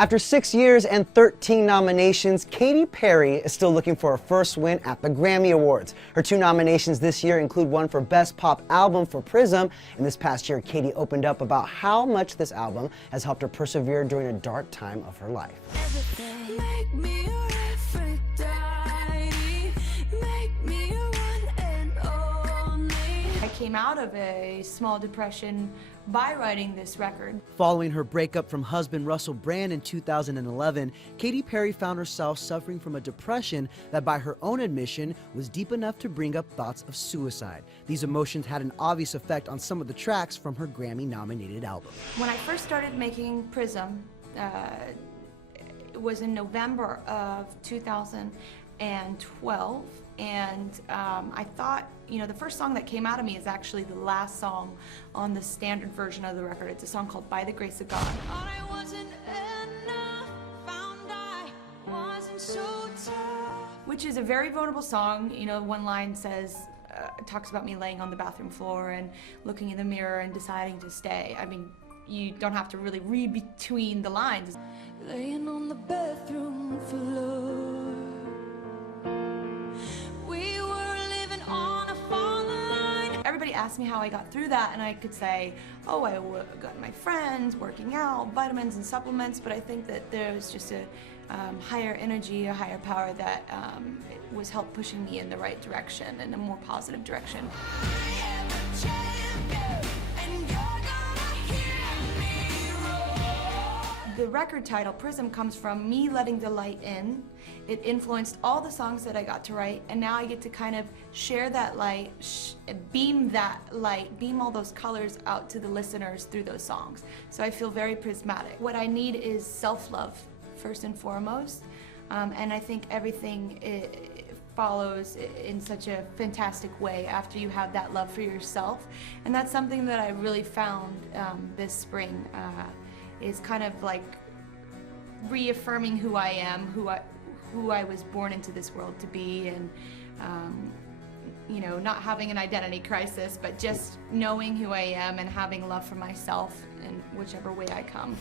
After 6 years and 13 nominations, Katy Perry is still looking for her first win at the Grammy Awards. Her 2 nominations this year include one for Best Pop Album for Prism, and this past year, Katy opened up about how much this album has helped her persevere during a dark time of her life. I came out of a small depression by writing this record. Following her breakup from husband Russell Brand in 2011, Katy Perry found herself suffering from a depression that, by her own admission, was deep enough to bring up thoughts of suicide. These emotions had an obvious effect on some of the tracks from her Grammy-nominated album. When I first started making Prism, it was in November of 2012, and I thought, the first song that came out of me is actually the last song on the standard version of the record. It's a song called By the Grace of God. Which is a very vulnerable song. One line says, talks about me laying on the bathroom floor and looking in the mirror and deciding to stay. I mean, you don't have to really read between the lines. Laying on the bathroom floor. Everybody asked me how I got through that, and I could say, oh, I got my friends, working out, vitamins and supplements, but I think that there was just a higher energy, a higher power that was help pushing me in the right direction, in a more positive direction. The record title, Prism, comes from me letting the light in. It influenced all the songs that I got to write, and now I get to kind of share that light, beam all those colors out to the listeners through those songs. So I feel very prismatic. What I need is self-love, first and foremost, and I think everything follows in such a fantastic way after you have that love for yourself. And that's something that I really found this spring. Is kind of like reaffirming who I am, who I was born into this world to be, and not having an identity crisis, but just knowing who I am and having love for myself in whichever way I come.